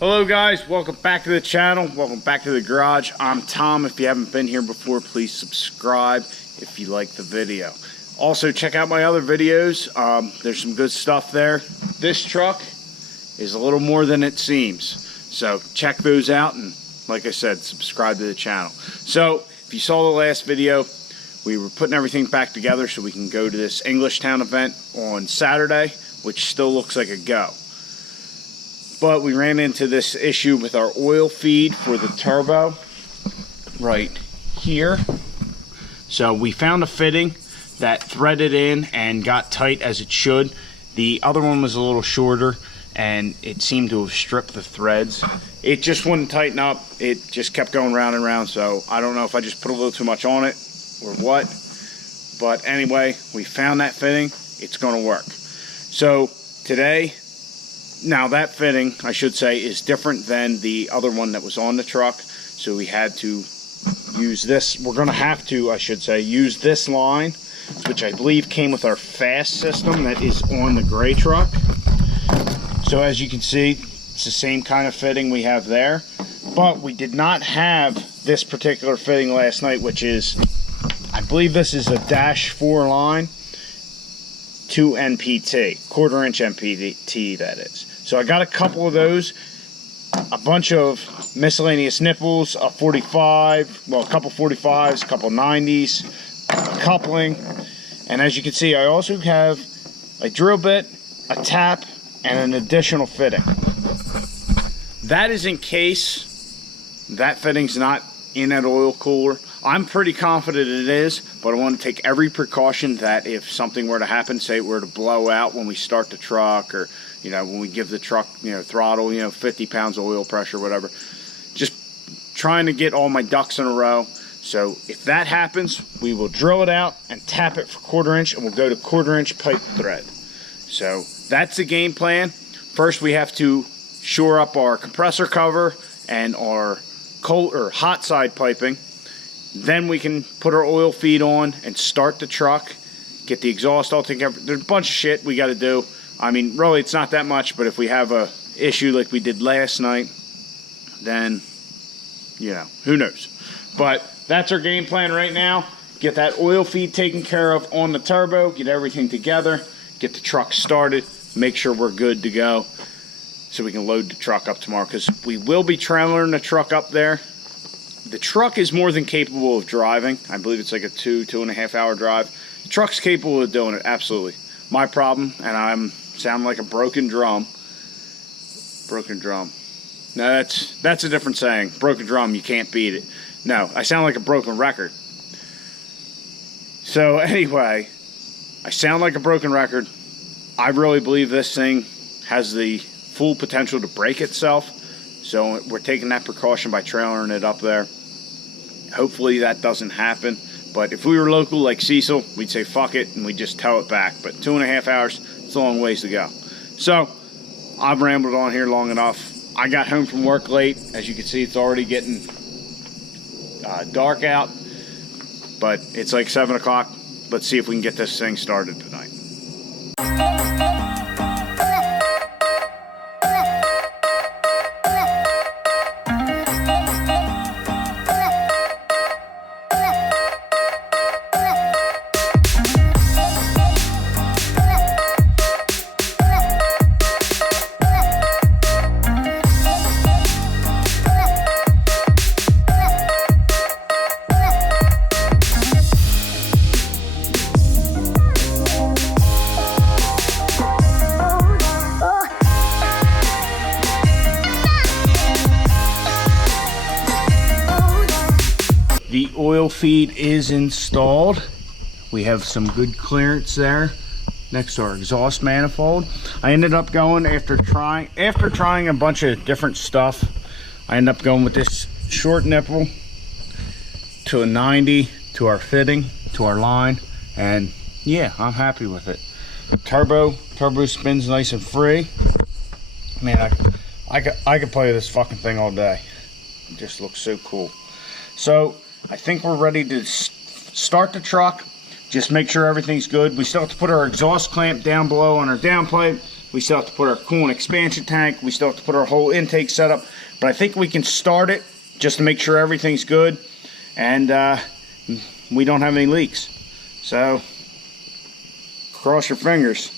Hello guys, welcome back to the channel, welcome back to the garage. I'm Tom. If you haven't been here before, please subscribe if you like the video. Also check out my other videos, there's some good stuff there. This truck is a little more than it seems, so check those out, and like I said, subscribe to the channel. So if you saw the last video, we were putting everything back together so we can go to this Englishtown event on Saturday, which still looks like a go. But we ran into this issue with our oil feed for the turbo right here. So we found a fitting that threaded in and got tight as it should. The other one was a little shorter and it seemed to have stripped the threads. It just wouldn't tighten up. It just kept going round and round. So I don't know if I just put a little too much on it or what. But anyway, we found that fitting. It's going to work. So today, now that fitting, I should say, is different than the other one that was on the truck. So we had to use this. We're going to have to, I should say, use this line, which I believe came with our fast system that is on the gray truck. So as you can see, it's the same kind of fitting we have there. But we did not have this particular fitting last night, which is, I believe this is a -4 line to NPT, 1/4 inch NPT that is. So I got a couple of those, a bunch of miscellaneous nipples, a 45, well, a couple 45s, a couple 90s, a coupling, and as you can see, I also have a drill bit, a tap, and an additional fitting. That is in case that fitting's not in that oil cooler. I'm pretty confident it is, but I want to take every precaution that if something were to happen, say it were to blow out when we start the truck, or when we give the truck throttle, 50 pounds of oil pressure, whatever, just trying to get all my ducks in a row. So if that happens, we will drill it out and tap it for 1/4 inch, and we'll go to 1/4 inch pipe thread. So that's the game plan. First we have to shore up our compressor cover and our cold or hot side piping. Then we can put our oil feed on and start the truck, get the exhaust all taken care of. There's a bunch of shit we got to do. I mean, really, it's not that much, but if we have a issue like we did last night, then, who knows. But that's our game plan right now. Get that oil feed taken care of on the turbo, get everything together, get the truck started, make sure we're good to go so we can load the truck up tomorrow, because we will be trailering the truck up there. The truck is more than capable of driving. I believe it's like a 2.5 hour drive. The truck's capable of doing it, absolutely. My problem, and I'm sounding like a broken drum. Broken drum. No, that's a different saying. Broken drum, you can't beat it. No, I sound like a broken record. So anyway, I sound like a broken record. I really believe this thing has the full potential to break itself. So we're taking that precaution by trailering it up there. Hopefully that doesn't happen. But if we were local like Cecil, we'd say fuck it and we'd just tow it back. But 2.5 hours, it's a long ways to go. So I've rambled on here long enough. I got home from work late. As you can see, it's already getting dark out. But it's like 7 o'clock. Let's see if we can get this thing started tonight. The oil feed is installed. We have some good clearance there next to our exhaust manifold. I ended up going after trying a bunch of different stuff. I ended up going with this short nipple to a 90 to our fitting, to our line, and yeah, I'm happy with it. Turbo spins nice and free. Man, I could play this fucking thing all day. It just looks so cool. So I think we're ready to start the truck. Just make sure everything's good. We still have to put our exhaust clamp down below on our downpipe, We still have to put our coolant expansion tank. We still have to put our whole intake setup. But I think we can start it just to make sure everything's good and we don't have any leaks. So, cross your fingers.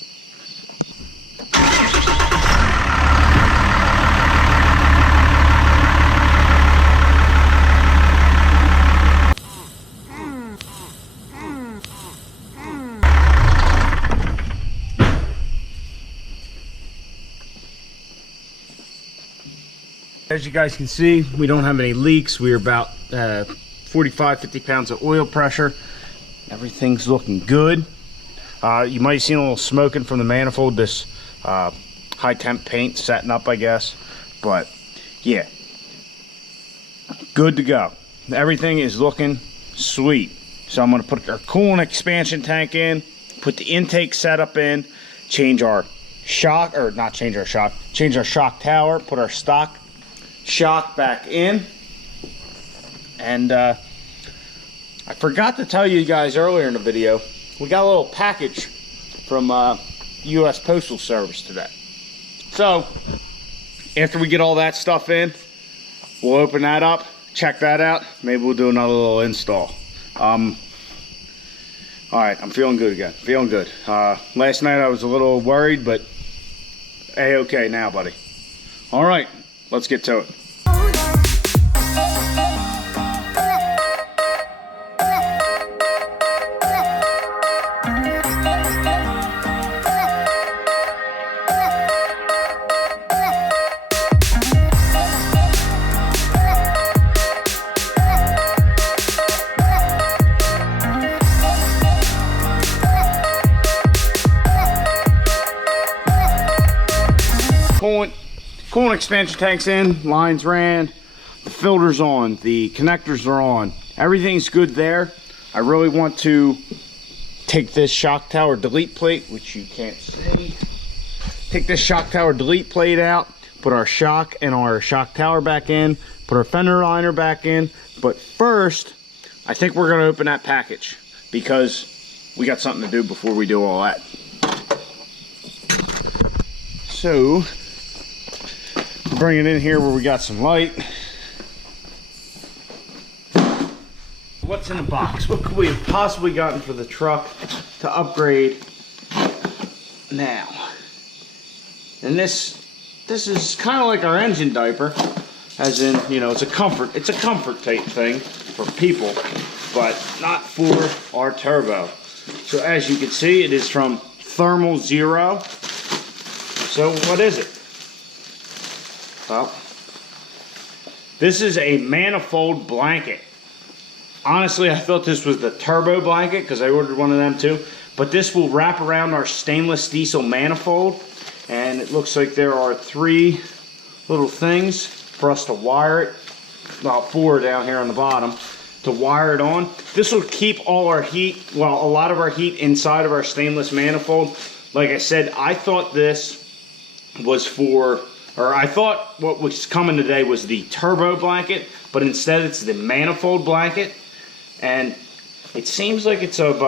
As you guys can see, we don't have any leaks. We're about 45-50 pounds of oil pressure. Everything's looking good. You might have seen a little smoking from the manifold, this high temp paint setting up, I guess. But yeah, good to go. Everything is looking sweet. So I'm going to put our coolant expansion tank in, put the intake setup in, change our shock, or not change our shock, change our shock tower, put our stock shock back in. And I forgot to tell you guys earlier in the video, we got a little package from US Postal Service today. So after we get all that stuff in, we'll open that up, check that out, maybe we'll do another little install. All right, I'm feeling good again, feeling good. Last night I was a little worried, but A-okay now, buddy. All right, let's get to it. Coolant expansion tank's in, lines ran, the filter's on, the connectors are on, everything's good there. I really want to take this shock tower delete plate, which you can't see, take this shock tower delete plate out, put our shock and our shock tower back in, put our fender liner back in. But first, I think we're going to open that package because we got something to do before we do all that. So bring it in here where we got some light. What's in the box? What could we have possibly gotten for the truck to upgrade now? And this is kind of like our engine diaper, as in, you know, it's a comfort type thing for people, but not for our turbo. So as you can see, it is from Thermal Zero. So what is it? Well, this is a manifold blanket. Honestly, I thought this was the turbo blanket because I ordered one of them too. But this will wrap around our stainless diesel manifold. And it looks like there are 3 little things for us to wire it. Well, 4 down here on the bottom to wire it on. This will keep all our heat, well, a lot of our heat inside of our stainless manifold. Like I said, I thought this was for, or I thought what was coming today was the turbo blanket, but instead it's the manifold blanket. And it seems like it's of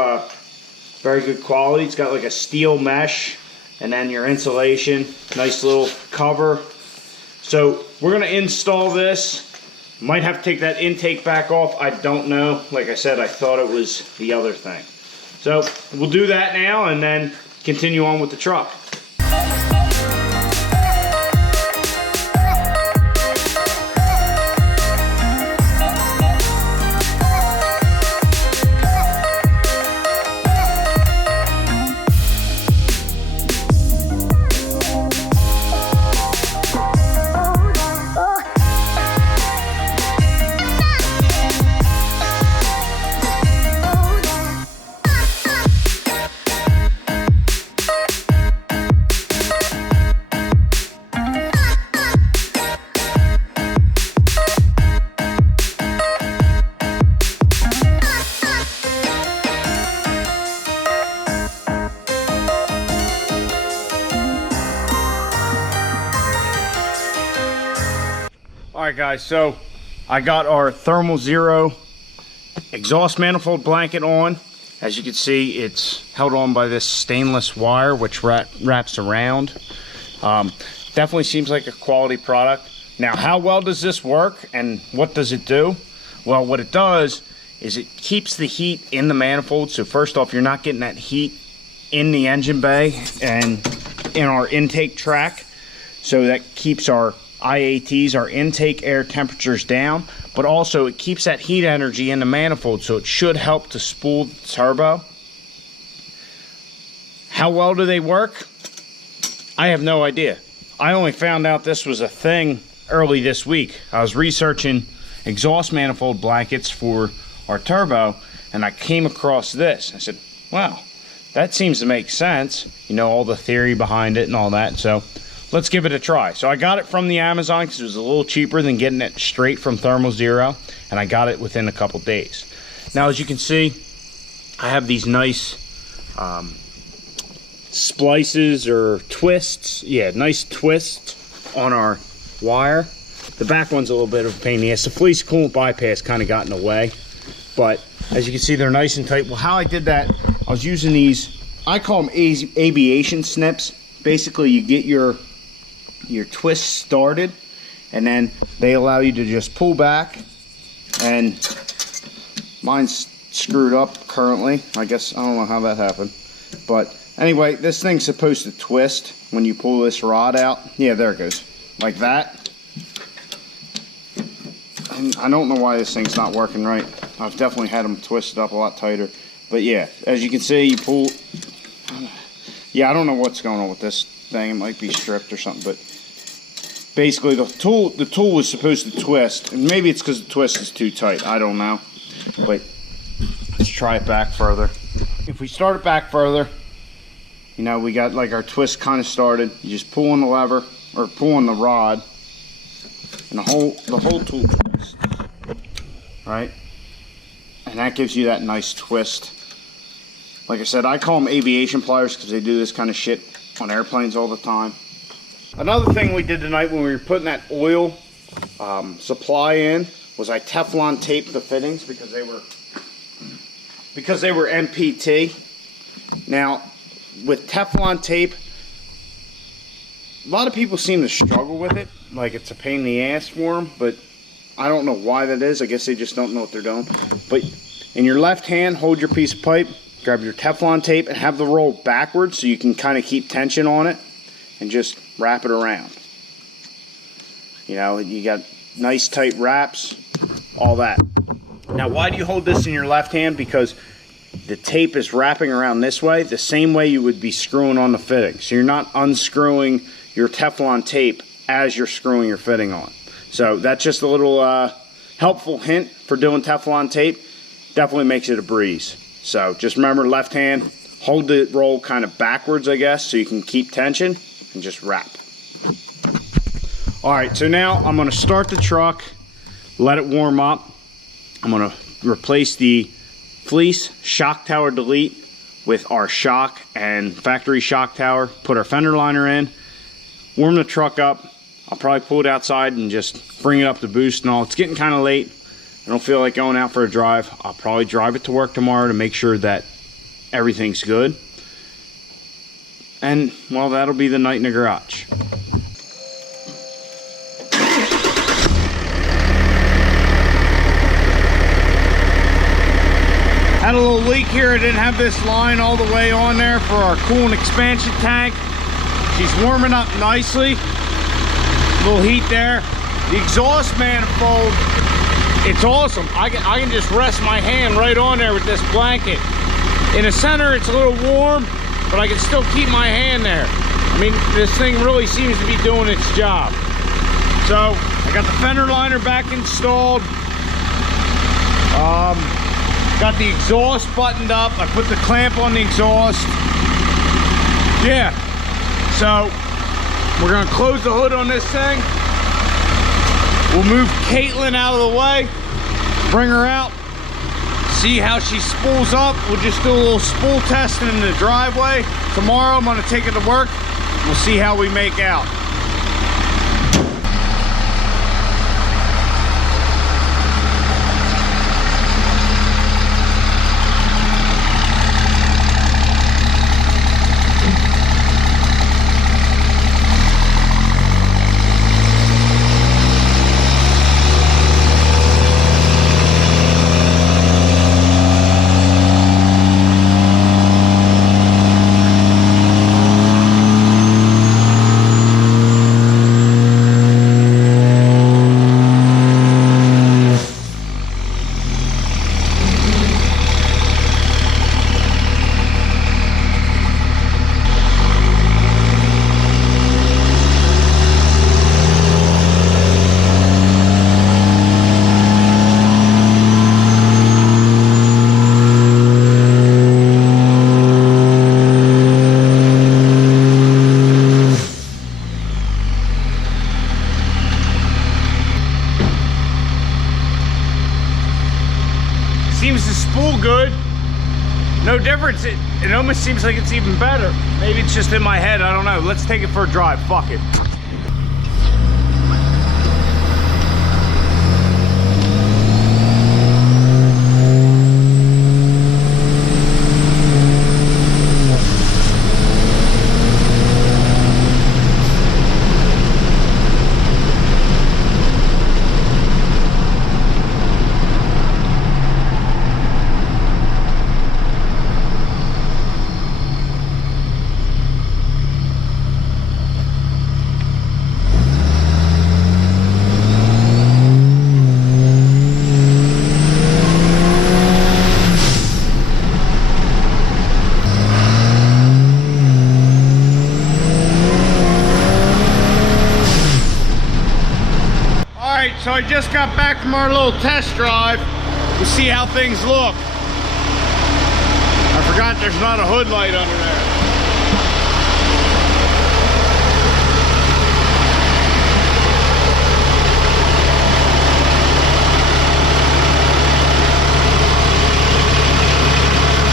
very good quality. It's got like a steel mesh and then your insulation, nice little cover. So we're gonna install this. Might have to take that intake back off, I don't know. Like I said, I thought it was the other thing. So we'll do that now and then continue on with the truck. Alright guys, so I got our Thermal Zero exhaust manifold blanket on, As you can see, it's held on by this stainless wire which wraps around. Definitely seems like a quality product. Now, how well does this work and what does it do? Well, what it does is it keeps the heat in the manifold. So first off, you're not getting that heat in the engine bay and in our intake track. So that keeps our IATs, our intake air temperatures down, but also it keeps that heat energy in the manifold, so it should help to spool the turbo. How well do they work? I have no idea. I only found out this was a thing early this week. I was researching exhaust manifold blankets for our turbo, and I came across this. I said, wow, that seems to make sense. You know, all the theory behind it and all that. So let's give it a try. So I got it from the Amazon because it was a little cheaper than getting it straight from Thermal Zero, and I got it within a couple days. Now, as you can see, I have these nice splices or twists. Yeah, nice twists on our wire. The back one's a little bit of a pain in the ass. The fleece coolant bypass kind of got in the way, but as you can see, they're nice and tight. Well, how I did that, I was using these, I call them aviation snips. Basically, you get your twist started, and then they allow you to just pull back. And mine's screwed up currently. I guess I don't know how that happened, but anyway, this thing's supposed to twist when you pull this rod out. Yeah, there it goes, like that. And I don't know why this thing's not working right. I've definitely had them twisted up a lot tighter, but yeah, as you can see, you pull. Yeah, I don't know what's going on with this thing. It might be stripped or something, but basically the tool was supposed to twist, and maybe it's because the twist is too tight. I don't know, but let's try it back further. If we start it back further, you know, we got like our twist kind of started. You just pull on the lever or pull on the rod, and the whole tool twists, right? And that gives you that nice twist. Like I said, I call them aviation pliers because they do this kind of shit on airplanes all the time. Another thing we did tonight when we were putting that oil supply in was I Teflon taped the fittings because they were MPT. Now, with Teflon tape, a lot of people seem to struggle with it. Like, it's a pain in the ass for them, but I don't know why that is. I guess they just don't know what they're doing. But in your left hand, hold your piece of pipe, grab your Teflon tape, and have the roll backwards so you can kind of keep tension on it, and just wrap it around. You know, you got nice tight wraps, all that. Now, why do you hold this in your left hand? Because the tape is wrapping around this way, the same way you would be screwing on the fitting. So you're not unscrewing your Teflon tape as you're screwing your fitting on. So that's just a little helpful hint for doing Teflon tape. Definitely makes it a breeze. So just remember, left hand, hold the roll kind of backwards, I guess, so you can keep tension, and just wrap. All right, so now I'm gonna start the truck, let it warm up. I'm gonna replace the fleece shock tower delete with our shock and factory shock tower, put our fender liner in, warm the truck up. I'll probably pull it outside and just bring it up to boost and all. It's getting kind of late. I don't feel like going out for a drive. I'll probably drive it to work tomorrow to make sure that everything's good. And, well, that'll be the night in the garage. Had a little leak here. I didn't have this line all the way on there for our coolant expansion tank. She's warming up nicely. A little heat there. The exhaust manifold, it's awesome. I can just rest my hand right on there with this blanket. In the center, it's a little warm, but I can still keep my hand there. I mean, this thing really seems to be doing its job. So, I got the fender liner back installed. Got the exhaust buttoned up. I put the clamp on the exhaust. Yeah. So, we're gonna close the hood on this thing. We'll move Caitlin out of the way, bring her out, see how she spools up. We'll just do a little spool testing in the driveway. Tomorrow I'm gonna take it to work. We'll see how we make out. spool good. No difference. It almost seems like it's even better. Maybe it's just in my head. I don't know. Let's take it for a drive. Fuck it. So I just got back from our little test drive to see how things look. I forgot there's not a hood light under there.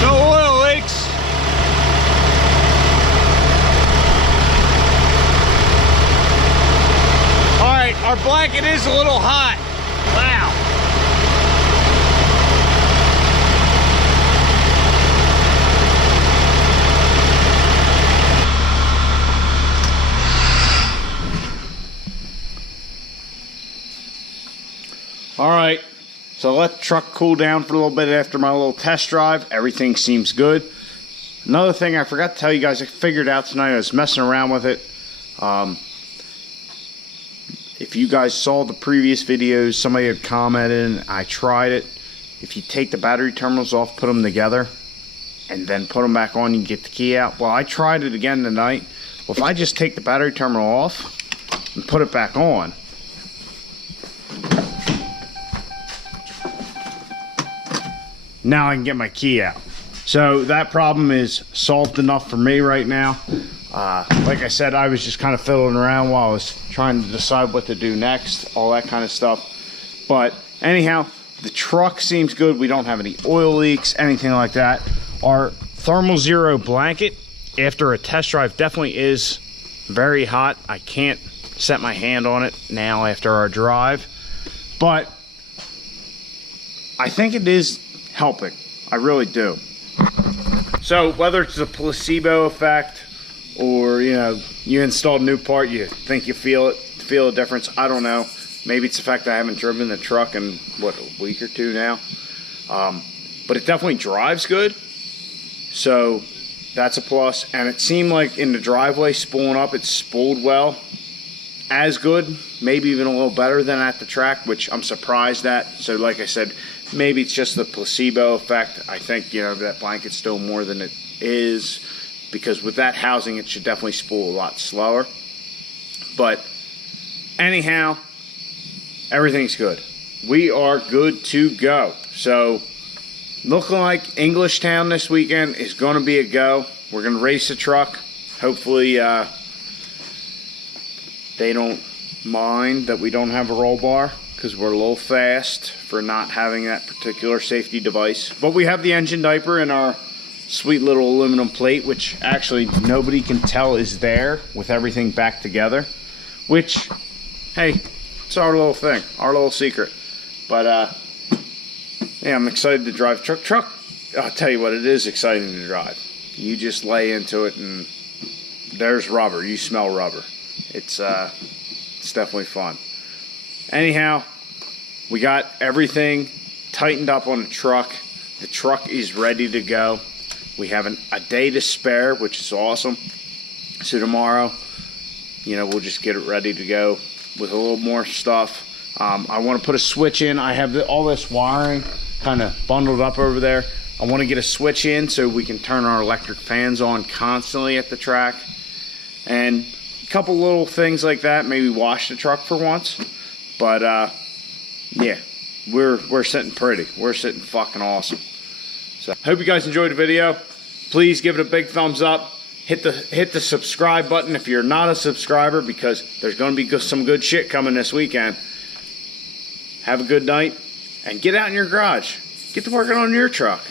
No oil leaks. Our blanket is a little hot. Wow. All right, so let the truck cool down for a little bit after my little test drive. Everything seems good. Another thing I forgot to tell you guys, I figured out tonight. I was messing around with it. If you guys saw the previous videos, somebody had commented and I tried it. If you take the battery terminals off, put them together, and then put them back on, you can get the key out. Well, I tried it again tonight. Well, if I just take the battery terminal off and put it back on, now I can get my key out. So that problem is solved enough for me right now. Like I said, I was just kind of fiddling around while I was trying to decide what to do next, all that kind of stuff. But anyhow, the truck seems good. We don't have any oil leaks, anything like that. Our Thermal Zero blanket, after a test drive, definitely is very hot. I can't set my hand on it now after our drive, but I think it is helping. I really do. So whether it's a placebo effect, or you installed a new part, you think you feel a difference, I don't know. Maybe it's the fact that I haven't driven the truck in what, a week or two now, but it definitely drives good, so that's a plus. And it seemed like in the driveway spooling up, it spooled well, as good, maybe even a little better than at the track, which I'm surprised at. So like I said, maybe it's just the placebo effect. I think that blanket's still more than it is, because with that housing, it should definitely spool a lot slower. But anyhow, everything's good. We are good to go. So looking like Englishtown this weekend is going to be a go. We're going to race the truck. Hopefully they don't mind that we don't have a roll bar, because we're a little fast for not having that particular safety device. But we have the engine diaper and our sweet little aluminum plate, which actually nobody can tell is there with everything back together, which, hey, it's our little thing, our little secret. But yeah, I'm excited to drive truck. I'll tell you what, it is exciting to drive. You just lay into it and there's rubber. You smell rubber. It's definitely fun. Anyhow, we got everything tightened up on the truck. The truck is ready to go. We have a day to spare, which is awesome. So tomorrow, we'll just get it ready to go with a little more stuff. I want to put a switch in. I have all this wiring kind of bundled up over there. I want to get a switch in so we can turn our electric fans on constantly at the track. And a couple little things like that. Maybe wash the truck for once. But yeah, we're sitting pretty. We're sitting fucking awesome. So hope you guys enjoyed the video. Please give it a big thumbs up. Hit the subscribe button if you're not a subscriber, because there's going to be some good shit coming this weekend. Have a good night and get out in your garage. get to working on your truck.